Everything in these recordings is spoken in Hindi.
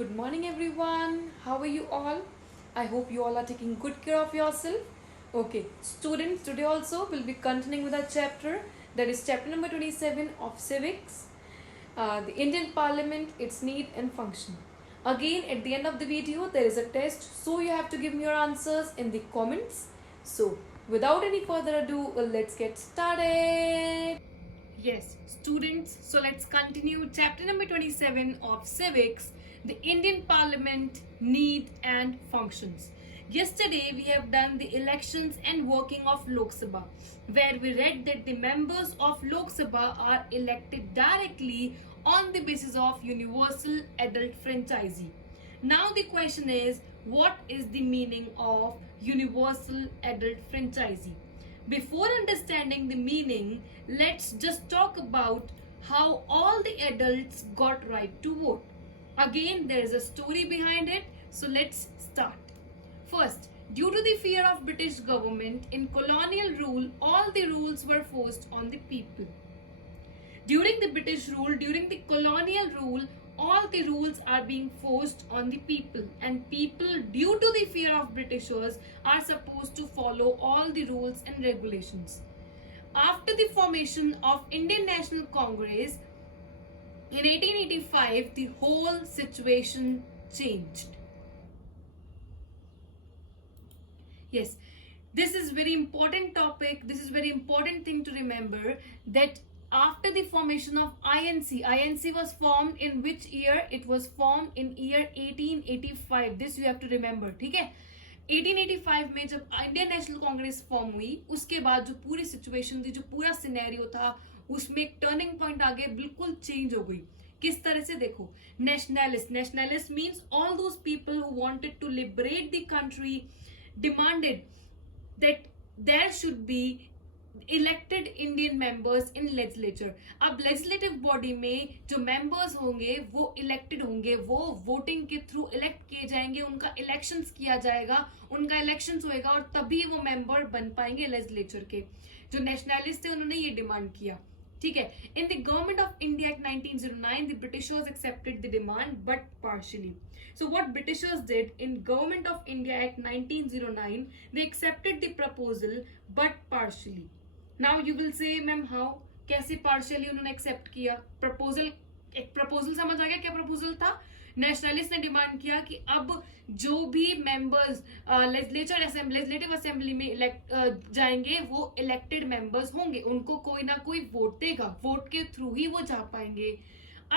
Good morning, everyone. How are you all? I hope you all are taking good care of yourself. Okay, students, today also we'll be continuing with our chapter, that is chapter number 27 of Civics, the Indian Parliament, its need and function. Again, at the end of the video, there is a test, so you have to give me your answers in the comments. So, without any further ado, let's get started. Yes, students, so let's continue chapter number 27 of Civics, the Indian Parliament, need and functions. Yesterday, we have done the elections and working of Lok Sabha, where we read that the members of Lok Sabha are elected directly on the basis of universal adult franchise. Now the question is, what is the meaning of universal adult franchise? Before understanding the meaning, let's just talk about how all the adults got right to vote. Again, there is a story behind it, so let's start. First, due to the fear of British government in colonial rule, all the rules were forced on the people. During the British rule, during the colonial rule, all the rules are being forced on the people, and people, due to the fear of Britishers, are supposed to follow all the rules and regulations. After the formation of Indian National Congress in 1885, the whole situation changed. Yes, this is very important topic. This is very important thing to remember, that after the formation of INC was formed in which year? It was formed in year 1885. This you have to remember, ठीक है? 1885 में जब इंडियन नेशनल कांग्रेस फॉर्म हुई, उसके बाद जो पूरी सिचुएशन थी, जो पूरा सिनेरियो था, उसमें एक टर्निंग पॉइंट आ गया, बिल्कुल चेंज हो गई. किस तरह से? देखो, nationalist means all those people who wanted to liberate the country demanded that there should be elected Indian members in legislature. अब legislative body में जो members होंगे वो elected होंगे, वो voting के through elect किए जाएंगे, उनका elections किया जाएगा, उनका elections होएगा और तभी वो member बन पाएंगे legislature के. जो nationalist थे उन्होंने ये demand किया, ठीक है. In the Government of India Act 1909, the Britishers accepted the demand but partially. So what Britishers did in Government of India Act 1909, they accepted the proposal but partially. Now you will say, ma'am, how? कैसे partially उन्होंने accept किया? Proposal, एक proposal समझ आ गया क्या proposal था? नेशनलिस्ट ने डिमांड किया कि अब जो भी मेंबर्स लेजिस्लेटिव असेंबली में जाएंगे वो इलेक्टेड मेंबर्स होंगे, उनको कोई ना कोई वोट देगा, वोट के थ्रू ही वो जा पाएंगे.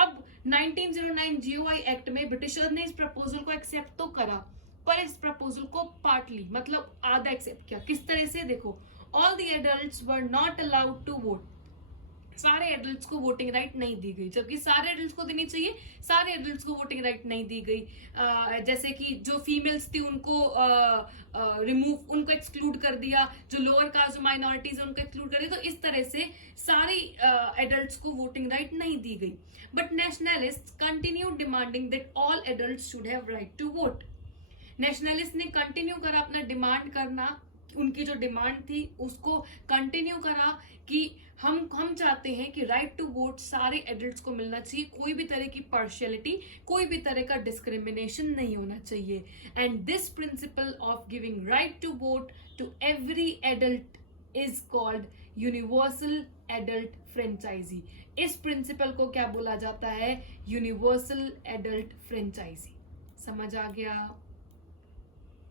अब 1909 जीओआई एक्ट में ब्रिटिशर्स ने इस प्रपोजल को एक्सेप्ट तो करा, पर इस प्रपोजल को पार्टली मतलब आधा एक्सेप्ट किया. किस तरह से? देखो, all the adults were not allowed to vote. सारे एडल्ट्स को वोटिंग राइट नहीं दी गई, जबकि सारे एडल्ट्स को देनी चाहिए. सारे एडल्ट्स को वोटिंग राइट नहीं दी गई. जैसे कि जो फीमेल्स थी उनको उनको एक्सक्लूड कर दिया, जो लोअर कास्ट, जो माइनॉरिटीज है उनको एक्सक्लूड कर दिया. तो इस तरह से सारी एडल्ट्स को वोटिंग राइट नहीं दी गई. But nationalist continue demanding that all adults should have right to vote. Nationalist ने कंटिन्यू करा अपना डिमांड करना, उनकी जो डिमांड थी उसको कंटिन्यू करा कि हम चाहते हैं कि राइट टू वोट सारे एडल्ट्स को मिलना चाहिए, कोई भी तरह की पार्शियलिटी, कोई भी तरह का डिस्क्रिमिनेशन नहीं होना चाहिए. And this principle of giving right to vote to every adult is called universal adult franchise. इस प्रिंसिपल को क्या बोला जाता है? Universal adult franchise. समझ आ गया?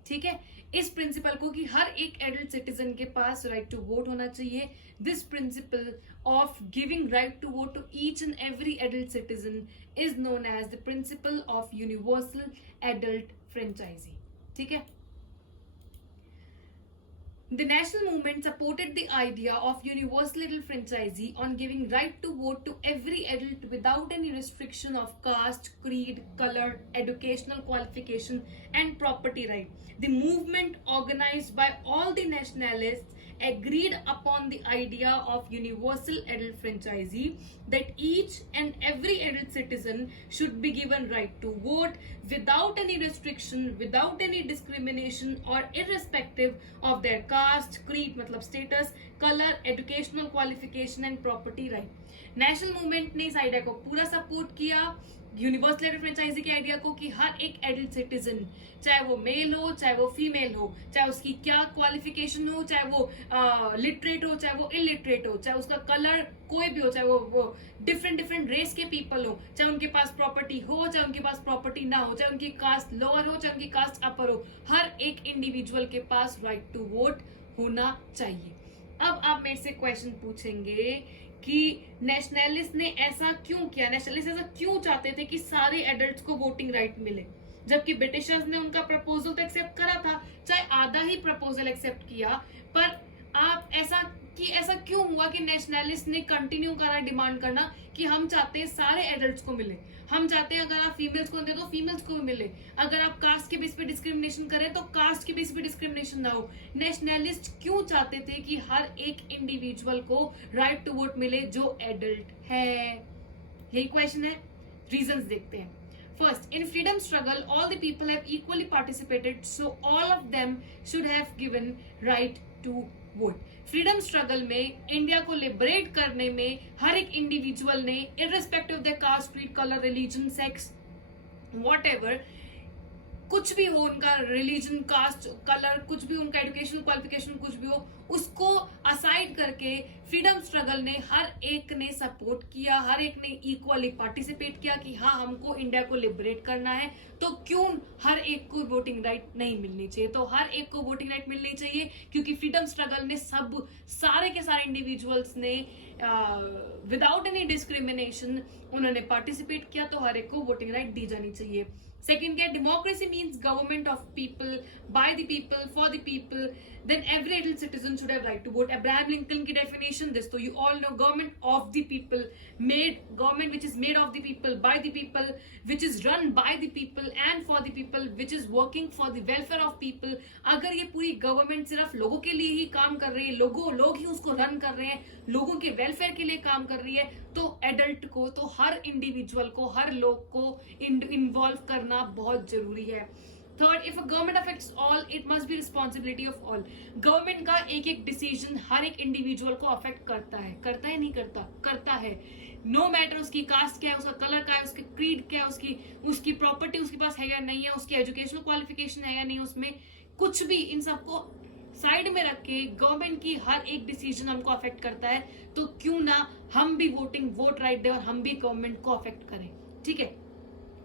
ठीक है. इस प्रिंसिपल को कि हर एक एडल्ट सिटीजन के पास राइट टू वोट होना चाहिए, this principle of giving right to vote to each and every adult citizen is known as the principle of universal adult franchise. ठीक है. The national movement supported the idea of universal adult franchise on giving right to vote to every adult without any restriction of caste, creed, color, educational qualification and property right. The movement, organized by all the nationalists, agreed upon the idea of universal adult franchise, that each and every adult citizen should be given right to vote without any restriction, without any discrimination or irrespective of their caste, creed मतलब status, color, educational qualification and property right. National movement ने इस आइडिया को पूरा सपोर्ट किया यूनिवर्सल एडल्ट फ्रेंचाइजी के आइडिया को कि हर एक एडल्ट सिटीजन, चाहे वो मेल हो चाहे वो फीमेल हो, चाहे उसकी क्या क्वालिफिकेशन हो, चाहे वो लिटरेट हो चाहे वो इलिटरेट हो, चाहे उसका कलर कोई भी हो, चाहे वो डिफरेंट डिफरेंट रेस के पीपल हो, चाहे उनके पास प्रॉपर्टी हो चाहे उनके पास प्रॉपर्टी ना हो, चाहे उनकी कास्ट लोअर हो चाहे उनकी कास्ट अपर हो, हर एक इंडिविजुअल के पास राइट टू वोट होना चाहिए। अब आप मेरे से क्वेश्चन पूछेंगे कि नेशनलिस्ट ने ऐसा क्यों किया, नेशनलिस्ट ऐसा क्यों चाहते थे कि सारे एडल्ट्स को वोटिंग राइट मिले, जबकि ब्रिटिशर्स ने उनका प्रपोजल तो एक्सेप्ट करा था, चाहे आधा ही प्रपोजल एक्सेप्ट किया, पर आप ऐसा क्यों हुआ कि नेशनलिस्ट ने कंटिन्यू करा डिमांड करना कि हम चाहते हैं सारे एडल्ट्स को मिले, हम चाहते हैं अगर आप फीमेल्स को दे दो फीमेल्स को भी मिले, अगर आप कास्ट के बेस पे डिस्क्रिमिनेशन करें तो कास्ट के बेस पे डिस्क्रिमिनेशन ना हो। नेशनलिस्ट क्यों चाहते थे कि हर एक इंडिविजुअल को राइट टू वोट मिले जो एडल्ट है, यही क्वेश्चन है। रीजंस देखते हैं। First, in freedom struggle, all the people have equally participated, so all of them should have given right to vote. Freedom struggle में इंडिया को लिबरेट करने में हर एक इंडिविजुअल ने irrespective of their caste, creed, colour, religion, sex, whatever, कुछ भी हो उनका रिलीजन, कास्ट, कलर, कुछ भी उनका एजुकेशनल क्वालिफिकेशन कुछ भी हो, उसको असाइड करके फ्रीडम स्ट्रगल ने हर एक ने सपोर्ट किया, हर एक ने इक्वली पार्टिसिपेट किया कि हाँ हमको इंडिया को लिबरेट करना है, तो क्यों हर एक को वोटिंग राइट नहीं मिलनी चाहिए। तो हर एक को वोटिंग राइट मिलनी चाहिए क्योंकि फ्रीडम स्ट्रगल ने सारे के सारे इंडिविजुअल्स ने विदाउट एनी डिस्क्रिमिनेशन उन्होंने पार्टिसिपेट किया, तो हर एक को वोटिंग राइट दी जानी चाहिए। सेकेंड क्या, democracy means government of people, by the people, for the people, then every adult citizen should have right to vote. Abraham Lincoln की definition this, तो you all know government of the people, government which is made of the people, by the people, which is run by the people and for the people, which is working for the welfare of people। अगर ये पूरी गवर्नमेंट सिर्फ लोगों के लिए ही काम कर रही है, लोग ही उसको रन कर रहे हैं, लोगों के वेलफेयर के लिए काम कर रही है, तो एडल्ट को, तो हर इंडिविजुअल को, हर लोग को इन्वॉल्व करना बहुत जरूरी है। Third, if a government affects all it must be responsibility of all. Government का एक एक डिसीजन हर एक इंडिविजुअल को अफेक्ट करता है नहीं करता है। नो मैटर उसकी कास्ट क्या है, उसका कलर क्या है, उसकी क्रीड क्या है, उसकी प्रॉपर्टी उसके पास है या नहीं है, उसकी एजुकेशनल क्वालिफिकेशन है या नहीं, उसमें कुछ भी, इन सबको साइड में रख के गवर्नमेंट की हर एक डिसीजन हमको अफेक्ट करता है, तो क्यों ना हम भी वोट राइट दें और हम भी गवर्नमेंट को अफेक्ट करें। ठीक है।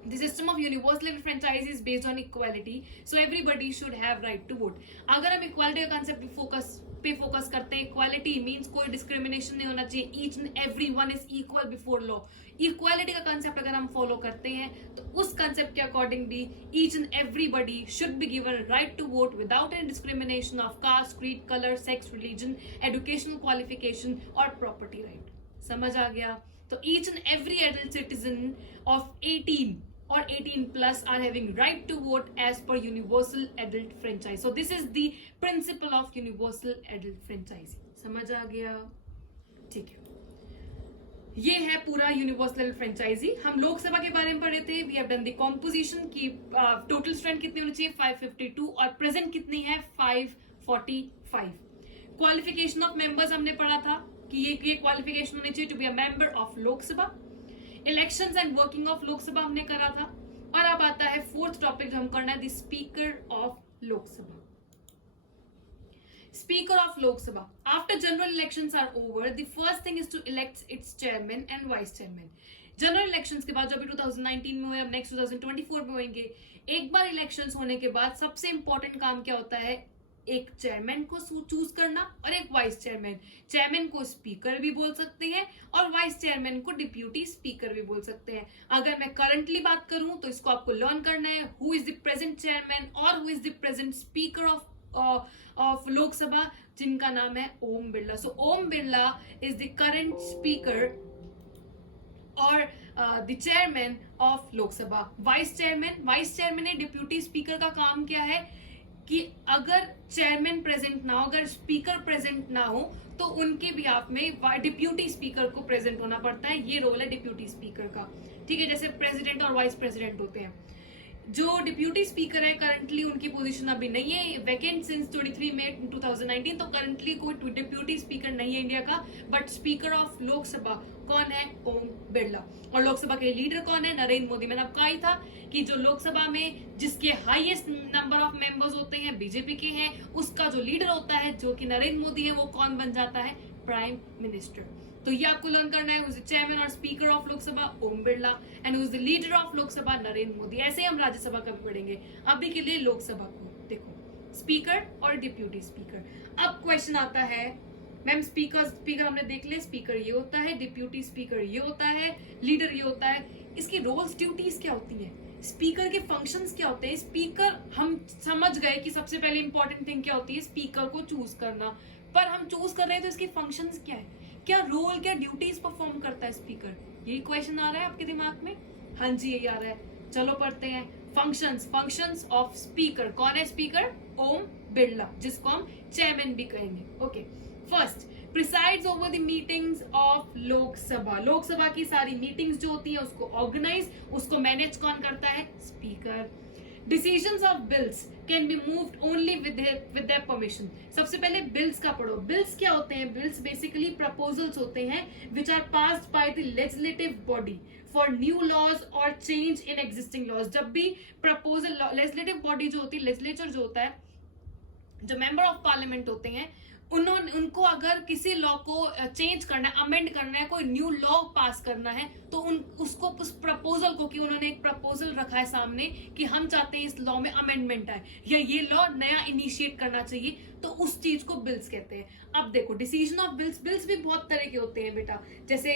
The system of universal franchise is based on equality, so everybody should have right to vote। अगर हम इक्वालिटी का कंसेप्ट पे फोकस करते हैं, इक्वालिटी मींस कोई डिस्क्रिमिनेशन नहीं होना चाहिए, each and every one is equal before law. Equality का कंसेप्ट अगर हम फॉलो करते हैं तो उस कंसेप्ट के अकॉर्डिंग भी each and everybody should be given right to vote without any discrimination of caste, creed, colour, sex, religion, educational qualification और प्रॉपर्टी राइट। समझ आ गया? तो each and every adult citizen of 18 or 18 plus are having right to vote as per universal adult franchise। So this is the principle of universal adult franchise। समझ आ गया? ठीक है, ये है पूरा यूनिवर्सल एडल्ट फ्रेंचाइजी। हम लोकसभा के बारे में पढ़े थे, we have done the composition की टोटल स्ट्रेंथ कितनी होनी चाहिए 552 और प्रेजेंट कितनी है 545। क्वालिफिकेशन ऑफ मेंबर्स हमने पढ़ा था कि ये क्वालिफिकेशन होनी चाहिए to be a member of Lok Sabha. Elections and working of Lok Sabha हमने करा था, और अब आता है फोर्थ टॉपिक जो हम करना है, the speaker of Lok Sabha. Speaker of Lok Sabha, after general elections are over, the first thing is to elect its chairman and vice chairman. General elections के बाद जो अभी 2019 में हुए, अब नेक्स्ट 2024 में होंगे, एक बार इलेक्शंस होने के बाद सबसे इंपॉर्टेंट काम क्या होता है, एक चेयरमैन को चूज करना और एक वाइस चेयरमैन। चेयरमैन को स्पीकर भी बोल सकते हैं और वाइस चेयरमैन को डिप्यूटी स्पीकर भी बोल सकते हैं। अगर मैं करंटली बात करूं तो इसको आपको लर्न करना है, who is the present chairman और who is the present speaker of Lok Sabha, जिनका नाम है Om Birla. So Om Birla is the current speaker और the chairman of Lok Sabha. Vice chairman deputy speaker का काम क्या है कि अगर चेयरमैन प्रेजेंट ना हो, अगर स्पीकर प्रेजेंट ना हो, तो उनके बिहाफ में डिप्यूटी स्पीकर को प्रेजेंट होना पड़ता है। ये रोल है डिप्यूटी स्पीकर का। ठीक है, जैसे प्रेसिडेंट और वाइस प्रेसिडेंट होते हैं। जो डिप्यूटी स्पीकर है करंटली उनकी पोजीशन अभी नहीं है, वैकेंट सिंस 23 मई 2019, तो करंटली कोई डिप्यूटी स्पीकर नहीं है इंडिया का। बट स्पीकर ऑफ लोकसभा कौन है? ओम बिरला। और लोकसभा के लीडर कौन है? नरेंद्र मोदी। मैंने आपको कहा ही था कि जो लोकसभा में जिसके हाईएस्ट नंबर ऑफ मेंबर्स होते हैं बीजेपी के हैं, उसका जो लीडर होता है जो कि नरेंद्र मोदी है, वो कौन बन जाता है? Prime minister. तो ये आपको लर्न करना है। चेयरमैन और speaker of Lok Sabha Om Birla and the leader of Lok Sabha Narendra Modi. ऐसे ही हम राज्यसभा का भी पढ़ेंगे। अभी के लिए लोकसभा को देखो, स्पीकर और डिप्यूटी स्पीकर। अब क्वेश्चन आता है, मैम स्पीकर हमने देख लिया, स्पीकर ये होता है, डिप्यूटी स्पीकर ये होता है, लीडर ये होता है। इसकी रोल्स ड्यूटीज क्या होती है? स्पीकर के फंक्शंस क्या होते हैं? स्पीकर हम समझ गए कि सबसे पहले इंपॉर्टेंट थिंग क्या होती है? स्पीकर को चूज करना। पर हम चूज कर रहे हैं तो इसके फंक्शंस क्या है? क्या रोल, क्या ड्यूटीज परफॉर्म करता है स्पीकर? यही क्वेश्चन आ रहा है आपके दिमाग में? हाँ जी, यही आ रहा है। चलो पढ़ते हैं। Functions of speaker. कौन है स्पीकर? ओम बिरला, जिसको हम चेयरमैन भी कहेंगे। Okay, first presides over the meetings of Lok Sabha. Lok Sabha की सारी मीटिंग्स जो होती है उसको ऑर्गेनाइज, उसको मैनेज कौन करता है? Speaker. Decisions of bills can be moved only with their permission. सबसे पहले बिल्स का पढ़ो। बिल्स क्या होते हैं? बिल्स बेसिकली प्रपोजल्स होते हैं which are passed by the legislative body for new laws or change in existing laws. जब भी प्रपोजल, लेजिस्लेटिव बॉडी जो होती है, लेजिस्लेचर जो होता है, जो मेंबर ऑफ पार्लियामेंट होते हैं, उनको अगर किसी लॉ को चेंज करना है, अमेंड करना है, कोई न्यू लॉ पास करना है, तो उसको उस प्रपोजल को, कि उन्होंने एक प्रपोजल रखा है सामने कि हम चाहते हैं इस लॉ में अमेंडमेंट आए या ये लॉ नया इनिशिएट करना चाहिए, तो उस चीज को बिल्स कहते हैं। अब देखो, डिसीजन ऑफ बिल्स भी बहुत तरह के होते हैं बेटा। जैसे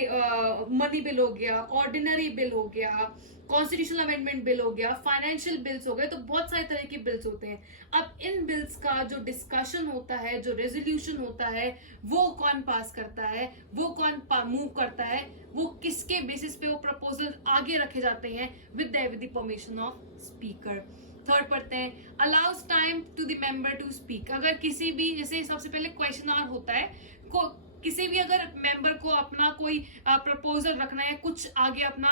मनी बिल हो गया, ऑर्डिनरी बिल हो गया, कॉन्स्टिट्यूशनल अमेंडमेंट बिल हो गया, फाइनेंशियल बिल्स हो गए, तो बहुत सारे तरह के बिल्स होते हैं। अब इन बिल्स का जो डिस्कशन होता है, जो रेजोल्यूशन होता है, वो कौन पास करता है, वो कौन मूव करता है, वो किसके बेसिस पे वो प्रपोजल आगे रखे जाते हैं? With the permission of speaker. Third पढ़ते हैं, allows time to the member to speak. अगर किसी भी, जैसे सबसे पहले क्वेश्चन आर होता है, किसी भी अगर मेंबर को अपना कोई प्रपोजल रखना है, कुछ आगे अपना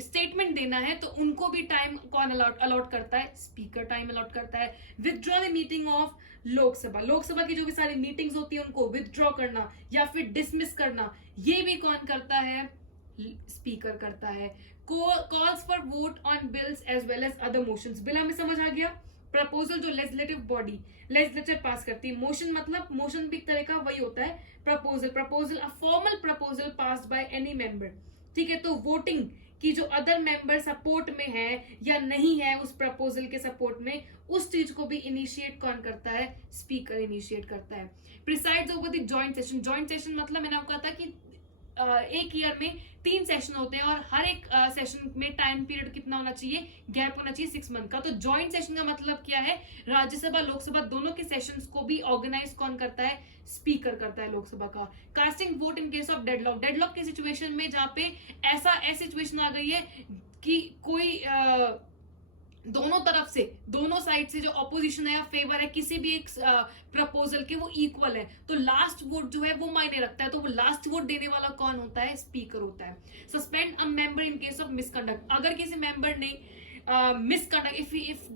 स्टेटमेंट देना है, तो उनको भी टाइम कौन अलॉट करता है? स्पीकर टाइम अलॉट करता है। Withdraw the meeting of Lok Sabha. Lok Sabha की जो भी सारी मीटिंग्स होती है उनको विथड्रॉ करना या फिर डिसमिस करना, ये भी कौन करता है? स्पीकर करता है। Calls for vote on bills as well as other motions. Bill हमें समझ आ गया। प्रपोजल जो लेजिस्लेटिव बॉडी, लेजिस्लेचर पास करती है। मोशन मतलब, मोशन भी एक तरह का वही होता है proposal a formal proposal passed by any member. ठीक है, तो वोटिंग कि जो अदर मेंबर सपोर्ट में है या नहीं है उस प्रपोजल के सपोर्ट में, उस चीज को भी इनिशिएट कौन करता है? स्पीकर इनिशिएट करता है। Presides over the joint session. Joint session मतलब मैंने आपको कहा था कि एक ईयर में 3 सेशन होते हैं और हर एक सेशन में टाइम पीरियड कितना होना चाहिए? गैप होना चाहिए 6 मंथ का। तो जॉइंट सेशन का मतलब क्या है? राज्यसभा लोकसभा दोनों के सेशंस को भी ऑर्गेनाइज कौन करता है? स्पीकर करता है लोकसभा का। Casting vote in case of deadlock. Deadlock की सिचुएशन में जहां पे ऐसी सिचुएशन आ गई है कि कोई दोनों तरफ से, दोनों साइड से जो ऑपोजिशन है या फेवर है किसी भी एक प्रपोजल के, वो इक्वल है, तो लास्ट वोट जो है वो मायने रखता है। तो वो लास्ट वोट देने वाला कौन होता है? स्पीकर होता है। Suspend a member in case of misconduct. अगर किसी मेंबर ने misconduct,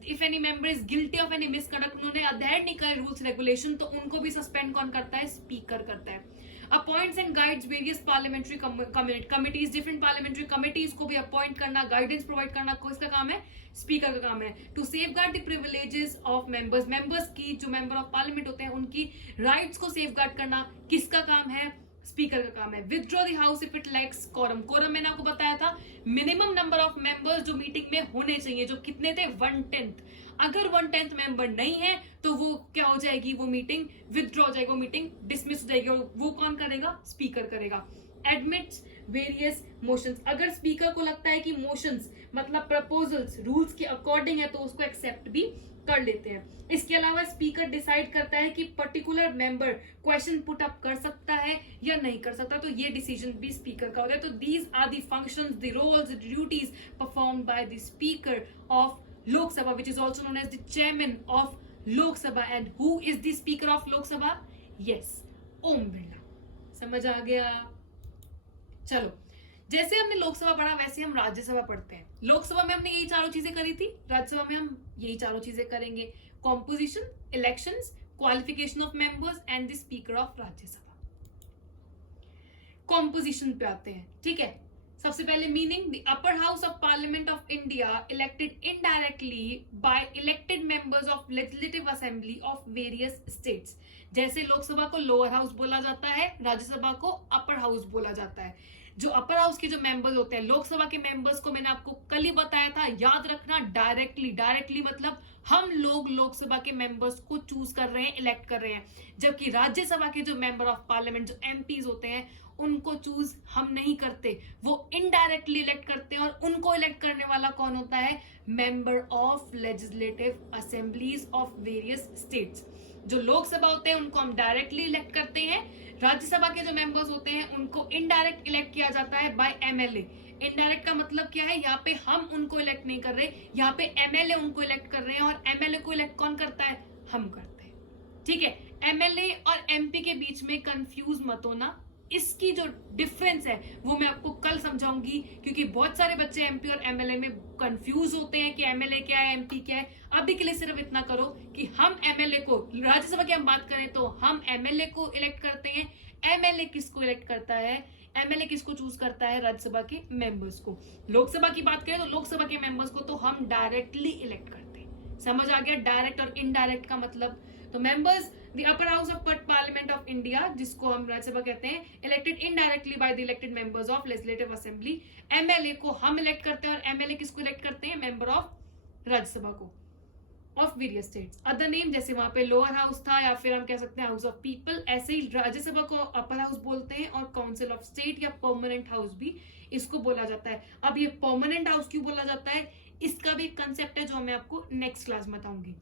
if any member is guilty of any misconduct, उन्होंने अध्ययन नहीं करे रूल्स रेगुलेशन, तो उनको भी सस्पेंड कौन करता है? स्पीकर करता है। Appoints and guides various parliamentary committees. Different parliamentary committees को भी अपॉइंट करना, गाइडेंस प्रोवाइड करना किसका काम है? स्पीकर का काम है। To safeguard the privileges of members. Members की, जो मेंबर ऑफ पार्लियामेंट होते हैं, उनकी राइट्स को सेफगार्ड करना किसका काम है? स्पीकर का काम है। Withdraw the house if it lacks quorum. Quorum मैंने आपको बताया था, मिनिमम नंबर ऑफ मेंबर्स जो मीटिंग में होने चाहिए, जो कितने थे? 1/10। अगर 1/10 मेंबर नहीं है तो वो क्या हो जाएगी? वो मीटिंग विथड्रॉ हो जाएगी, वो मीटिंग डिसमिस हो जाएगी, और वो कौन करेगा? स्पीकर करेगा। Admits various motions. अगर स्पीकर को लगता है कि मोशंस मतलब प्रपोजल्स रूल्स के अकॉर्डिंग है, तो उसको एक्सेप्ट भी कर लेते हैं। इसके अलावा स्पीकर डिसाइड करता है कि particular member question put up कर सकता है या नहीं कर सकता, तो ये डिसीजन भी स्पीकर का होता है। तो these are the functions, the roles, the duties performed by the speaker of Lok Sabha, which is also known as the chairman of Lok Sabha. And who is the speaker of Lok Sabha? Yes, Om Birla. समझ आ गया? चलो, जैसे हमने लोकसभा पढ़ा वैसे हम राज्यसभा पढ़ते हैं। लोकसभा में हमने यही चारों चीजें करी थी, राज्यसभा में हम यही चारों चीजें करेंगे, composition, elections, qualification of members and the speaker of Rajya Sabha. Composition पे आते हैं, ठीक है। सबसे पहले meaning, the upper house of parliament of India elected indirectly bye elected members of legislative assembly of various states. जैसे लोकसभा को लोअर हाउस बोला जाता है, राज्यसभा को अपर हाउस बोला जाता है। जो अपर हाउस के जो मेंबर्स होते हैं, लोकसभा के मेंबर्स को मैंने आपको कल ही बताया था, याद रखना, डायरेक्टली मतलब हम लोग लोकसभा के मेंबर्स को चूज कर रहे हैं, इलेक्ट कर रहे हैं, जबकि राज्यसभा के जो मेंबर ऑफ पार्लियामेंट, जो एमपीज होते हैं, उनको चूज हम नहीं करते, वो इनडायरेक्टली इलेक्ट करते हैं। और उनको इलेक्ट करने वाला कौन होता है? Member of legislative assemblies of various states. जो लोकसभा होते हैं उनको हम डायरेक्टली इलेक्ट करते हैं, राज्यसभा के जो मेंबर्स होते हैं उनको इनडायरेक्ट इलेक्ट किया जाता है बाय एमएलए। इनडायरेक्ट का मतलब क्या है? यहाँ पे हम उनको इलेक्ट नहीं कर रहे, यहाँ पे एमएलए उनको इलेक्ट कर रहे हैं। और एमएलए को इलेक्ट कौन करता है? हम करते हैं, ठीक है। एमएलए और एमपी के बीच में कंफ्यूज मत होना, इसकी जो डिफरेंस है वो मैं आपको कल समझाऊंगी, क्योंकि बहुत सारे बच्चे एमपी और एमएलए में कंफ्यूज होते हैं कि एमएलए क्या है, एमपी क्या है। अभी के लिए सिर्फ इतना करो कि हम एमएलए को, राज्यसभा की हम बात करें तो हम एमएलए को इलेक्ट करते हैं। एमएलए किसको इलेक्ट करता है? एमएलए किसको चूज करता है? राज्यसभा के मेंबर्स को। लोकसभा की बात करें तो लोकसभा के मेंबर्स को तो हम डायरेक्टली इलेक्ट करते हैं। समझ आ गया डायरेक्ट और इनडायरेक्ट का मतलब? तो members the upper house of parliament of India, जिसको हम राज्यसभा कहते हैं, elected indirectly by the elected members of legislative assembly. MLA को हम इलेक्ट करते हैं और एमएलए किसको इलेक्ट करते हैं? मेंबर ऑफ राज्यसभा को, of various states. Other name, जैसे वहां पे लोअर हाउस था या फिर हम कह सकते हैं हाउस ऑफ पीपल, ऐसे ही राज्यसभा को अपर हाउस बोलते हैं और काउंसिल ऑफ स्टेट या परमानेंट हाउस भी इसको बोला जाता है। अब ये परमानेंट हाउस क्यों बोला जाता है, इसका भी कंसेप्ट है जो मैं आपको नेक्स्ट क्लास में बताऊंगी।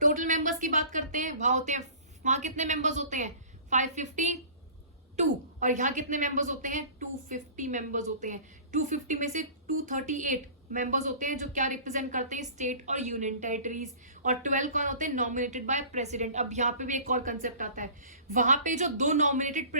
टोटल मेंबर्स की बात करते हैं, वहां होते हैं, वहां कितने मेंबर्स होते हैं? 552। और यहाँ कितने मेंबर्स होते हैं? 250 मेंबर्स होते हैं। 250 में से 238 मेंबर्स होते हैं जो क्या रिप्रेजेंट करते हैं? स्टेट और यूनियन टेरिटरीज। और 12 कौन होते हैं? Nominated by president. अब यहाँ पे भी एक और कंसेप्ट आता है, वहां पे जो दो नॉमिनेटेड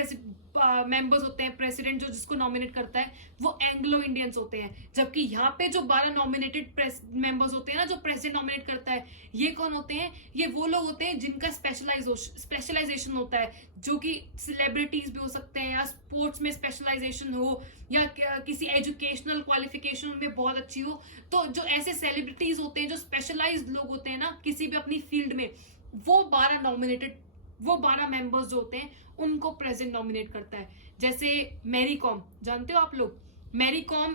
मेंबर्स होते हैं, प्रेसिडेंट जो जिसको नॉमिनेट करता है वो एंग्लो इंडियंस होते हैं, जबकि यहाँ पे जो 12 नॉमिनेटेड मेंबर्स होते हैं ना, जो प्रेसिडेंट नॉमिनेट करता है, ये कौन होते हैं? ये वो लोग होते हैं जिनका स्पेशलाइजेशन होता है, जो कि सेलिब्रिटीज भी हो सकते हैं, या स्पोर्ट्स में स्पेशलाइजेशन हो, या किसी एजुकेशनल क्वालिफिकेशन में बहुत अच्छी हो। तो जो ऐसे सेलिब्रिटीज होते हैं, जो स्पेशलाइज्ड लोग होते हैं ना किसी भी अपनी फील्ड में, वो 12 मेंबर्स जो होते हैं उनको प्रेसिडेंट नॉमिनेट करता है। जैसे मैरी कॉम, जानते हो आप लोग? Mary Kom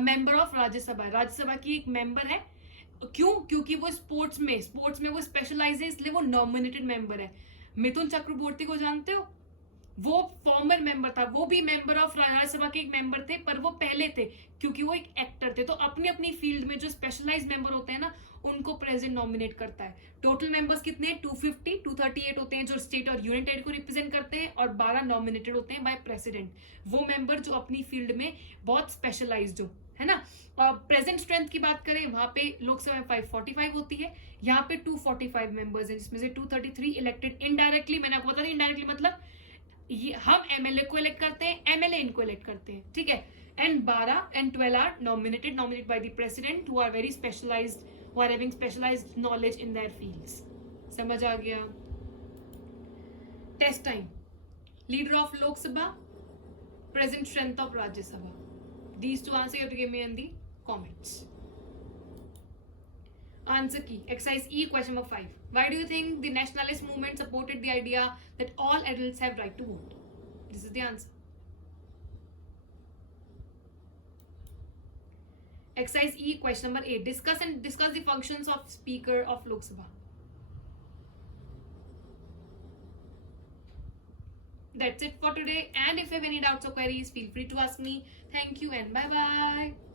member of Rajya Sabha है, राज्यसभा की एक मेंबर है। क्यों? क्योंकि वो स्पोर्ट्स में वो स्पेशलाइज है, इसलिए वो नॉमिनेटेड मेंबर है। मिथुन चक्रवर्ती को जानते हो? वो फॉर्मर मेंबर था, वो भी मेंबर ऑफ राज्यसभा के एक मेंबर थे, पर वो पहले थे क्योंकि वो एक एक्टर थे। तो अपनी अपनी फील्ड में जो स्पेशलाइज मेंबर होते हैं ना, उनको प्रेसिडेंट नॉमिनेट करता है। टोटल मेंबर्स कितने हैं? 238 होते हैं जो स्टेट और यूनियन टेरिटरी को रिप्रेजेंट करते हैं, और 12 नॉमिनेटेड होते हैं बाय प्रेसिडेंट, वो मेंबर जो अपनी फील्ड में बहुत स्पेशलाइज्ड हो, है ना। प्रेजेंट स्ट्रेंथ की बात करें, वहां पे लोकसभा में 545 होती है, यहाँ पे 245 मेंबर्स हैं, जिसमें से 233 इलेक्टेड इनडायरेक्टली। मैंने आपको बता दिया इनडायरेक्टली मतलब ये हम एमएलए को इलेक्ट करते हैं, एमएलए इनको इलेक्ट करते हैं, ठीक है। And 12 are nominated by the president who are very specialised, who are having specialised knowledge in their fields. समझ आ गया? Test time, leader of Lok Sabha, present strength of Rajya Sabha. These two answer you have to give me in the comments. Answer key, exercise E, question number 5. Why do you think the nationalist movement supported the idea that all adults have right to vote? This is the answer. Exercise E, question number 8. Discuss the functions of Speaker of Lok Sabha. That's it for today. And if you have any doubts or queries, feel free to ask me. Thank you and bye-bye.